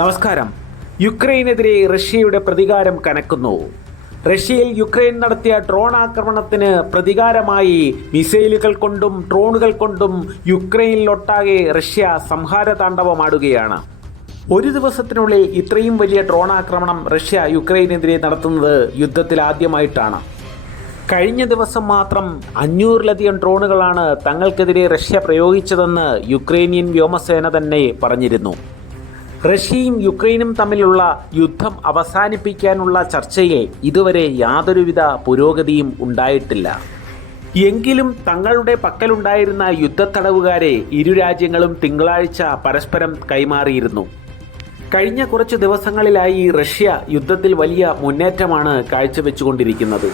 നമസ്കാരം. യുക്രൈനെതിരെ റഷ്യയുടെ പ്രതികാരം കനക്കുന്നു. റഷ്യയിൽ യുക്രൈൻ നടത്തിയ ഡ്രോൺ ആക്രമണത്തിന് പ്രതികാരമായി മിസൈലുകൾ കൊണ്ടും ഡ്രോണുകൾ കൊണ്ടും യുക്രൈനിലൊട്ടാകെ റഷ്യ സംഹാര താണ്ഡവമാടുകയാണ് ഒരു ദിവസത്തിനുള്ളിൽ ഇത്രയും വലിയ ഡ്രോൺ ആക്രമണം റഷ്യ യുക്രൈനെതിരെ നടത്തുന്നത് യുദ്ധത്തിൽ ആദ്യമായിട്ടാണ്. കഴിഞ്ഞ ദിവസം മാത്രം അഞ്ഞൂറിലധികം ഡ്രോണുകളാണ് തങ്ങൾക്കെതിരെ റഷ്യ പ്രയോഗിച്ചതെന്ന് യുക്രൈനിയൻ വ്യോമസേന തന്നെ പറഞ്ഞിരുന്നു. റഷ്യയും യുക്രൈനും തമ്മിലുള്ള യുദ്ധം അവസാനിപ്പിക്കാനുള്ള ചർച്ചയിൽ ഇതുവരെ യാതൊരുവിധ പുരോഗതിയും ഉണ്ടായിട്ടില്ല. എങ്കിലും തങ്ങളുടെ പക്കലുണ്ടായിരുന്ന യുദ്ധത്തടവുകാരെ ഇരു രാജ്യങ്ങളും തിങ്കളാഴ്ച പരസ്പരം കൈമാറിയിരുന്നു. കഴിഞ്ഞ കുറച്ച് ദിവസങ്ങളിലായി റഷ്യ യുദ്ധത്തിൽ വലിയ മുന്നേറ്റമാണ് കാഴ്ചവെച്ചുകൊണ്ടിരിക്കുന്നത്.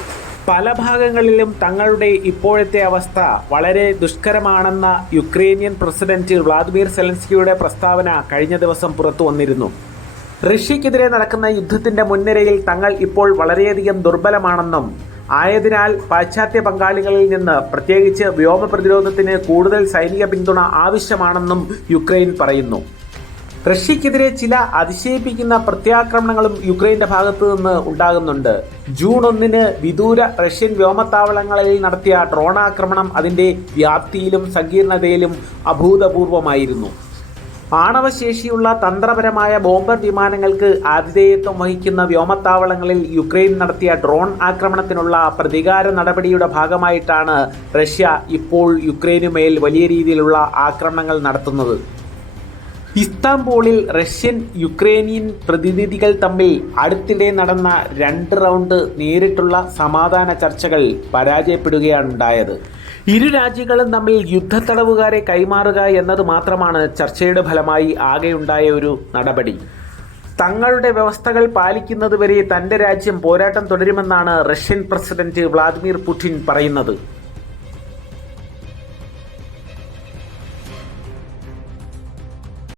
പല ഭാഗങ്ങളിലും തങ്ങളുടെ ഇപ്പോഴത്തെ അവസ്ഥ വളരെ ദുഷ്കരമാണെന്ന യുക്രേനിയൻ പ്രസിഡന്റ് വ്ളാദിമിർ സെലൻസ്കിയുടെ പ്രസ്താവന കഴിഞ്ഞ ദിവസം പുറത്തു വന്നിരുന്നു. റഷ്യക്കെതിരെ നടക്കുന്ന യുദ്ധത്തിന്റെ മുൻനിരയിൽ തങ്ങൾ ഇപ്പോൾ വളരെയധികം ദുർബലമാണെന്നും ആയതിനാൽ പാശ്ചാത്യ പങ്കാളികളിൽ നിന്ന് പ്രത്യേകിച്ച് വ്യോമ പ്രതിരോധത്തിന് കൂടുതൽ സൈനിക പിന്തുണ ആവശ്യമാണെന്നും യുക്രൈൻ പറയുന്നു. റഷ്യക്കെതിരെ ചില അതിശയിപ്പിക്കുന്ന പ്രത്യാക്രമണങ്ങളും യുക്രൈന്റെ ഭാഗത്തു നിന്ന് ഉണ്ടാകുന്നുണ്ട്. ജൂൺ ഒന്നിന് വിദൂര റഷ്യൻ വ്യോമത്താവളങ്ങളിൽ നടത്തിയ ഡ്രോൺ ആക്രമണം അതിന്റെ വ്യാപ്തിയിലും സങ്കീർണതയിലും അഭൂതപൂർവമായിരുന്നു. ആണവശേഷിയുള്ള തന്ത്രപരമായ ബോംബർ വിമാനങ്ങൾക്ക് ആതിഥേയത്വം വഹിക്കുന്ന വ്യോമത്താവളങ്ങളിൽ യുക്രൈൻ നടത്തിയ ഡ്രോൺ ആക്രമണത്തിനുള്ള പ്രതികാര നടപടിയുടെ ഭാഗമായിട്ടാണ് റഷ്യ ഇപ്പോൾ യുക്രൈനുമേൽ വലിയ രീതിയിലുള്ള ആക്രമണങ്ങൾ നടത്തുന്നത്. ഇസ്താംബൂളിൽ റഷ്യൻ യുക്രൈനിയൻ പ്രതിനിധികൾ തമ്മിൽ അടുത്തിടെ നടന്ന രണ്ട് റൗണ്ട് നേരിട്ടുള്ള സമാധാന ചർച്ചകൾ പരാജയപ്പെടുകയാണുണ്ടായത്. ഇരു രാജ്യങ്ങളും തമ്മിൽ യുദ്ധത്തടവുകാരെ കൈമാറുക എന്നത് മാത്രമാണ് ചർച്ചയുടെ ഫലമായി ആകെയുണ്ടായ ഒരു നടപടി. തങ്ങളുടെ വ്യവസ്ഥകൾ പാലിക്കുന്നതുവരെ തന്റെ രാജ്യം പോരാട്ടം തുടരുമെന്നാണ് റഷ്യൻ പ്രസിഡന്റ് വ്ളാദിമിർ പുടിൻ പറയുന്നത്.